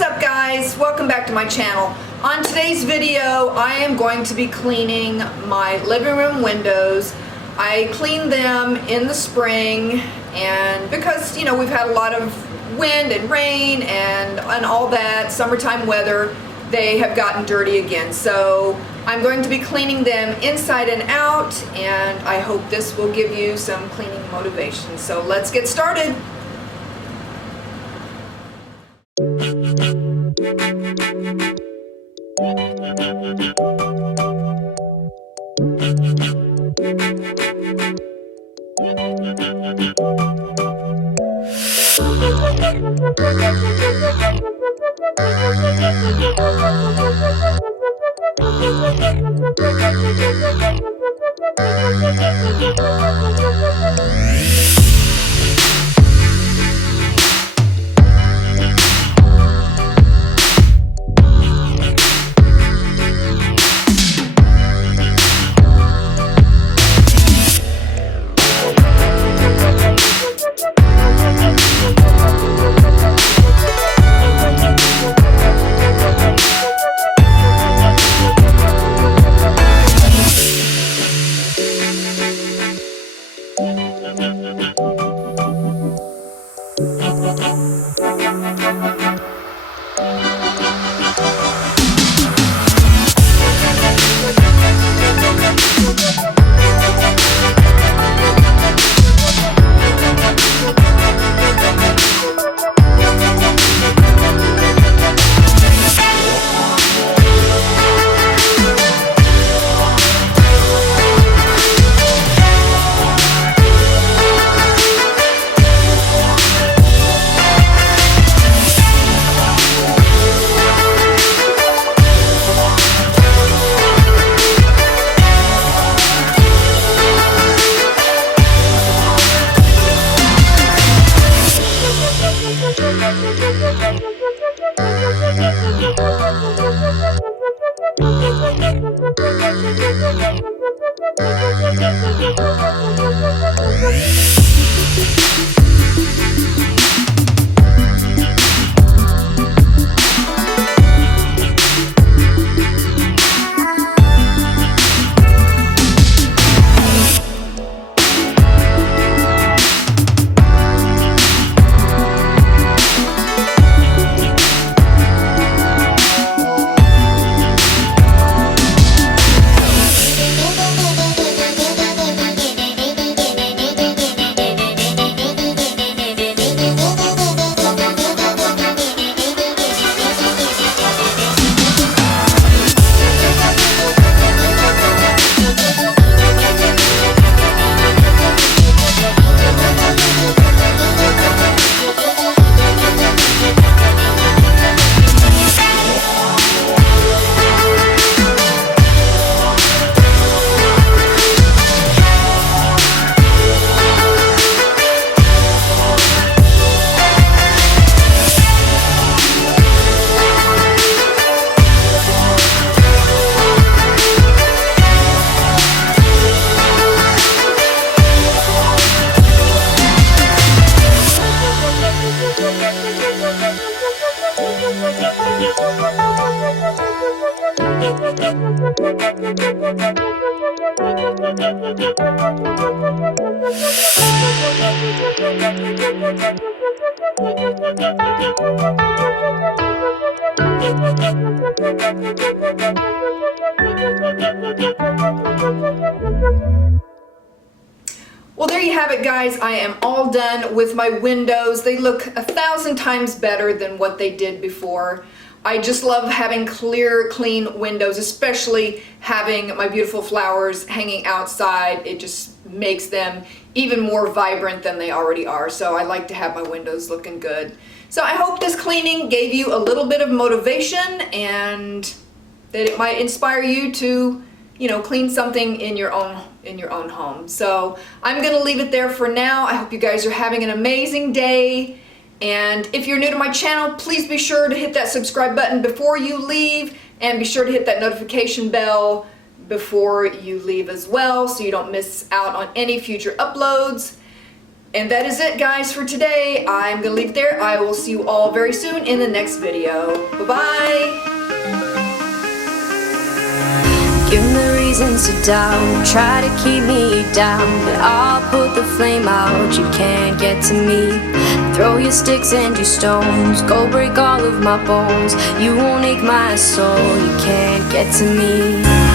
What's up, guys? Welcome back to my channel. On today's video, I am going to be cleaning my living room windows. I cleaned them in the spring, and because we've had a lot of wind and rain and all that summertime weather, they have gotten dirty again. So I'm going to be cleaning them inside and out, and I hope this will give you some cleaning motivation. So let's get started. Well, there you have it, guys. I am all done with my windows. They look 1,000 times better than what they did before. I just love having clear, clean windows, especially having my beautiful flowers hanging outside. It just makes them even more vibrant than they already are. So I like to have my windows looking good. So I hope this cleaning gave you a little bit of motivation and that it might inspire you to, clean something in your own home. So I'm gonna leave it there for now. I hope you guys are having an amazing day. And if you're new to my channel, please be sure to hit that subscribe button before you leave, and be sure to hit that notification bell before you leave as well, so you don't miss out on any future uploads. And that is it, guys, for today. I'm gonna leave it there. I will see you all very soon in the next video. Bye-bye. Give me reasons to doubt, try to keep me down, but I'll put the flame out, you can't get to me. Throw your sticks and your stones, go break all of my bones. You won't ache my soul, you can't get to me.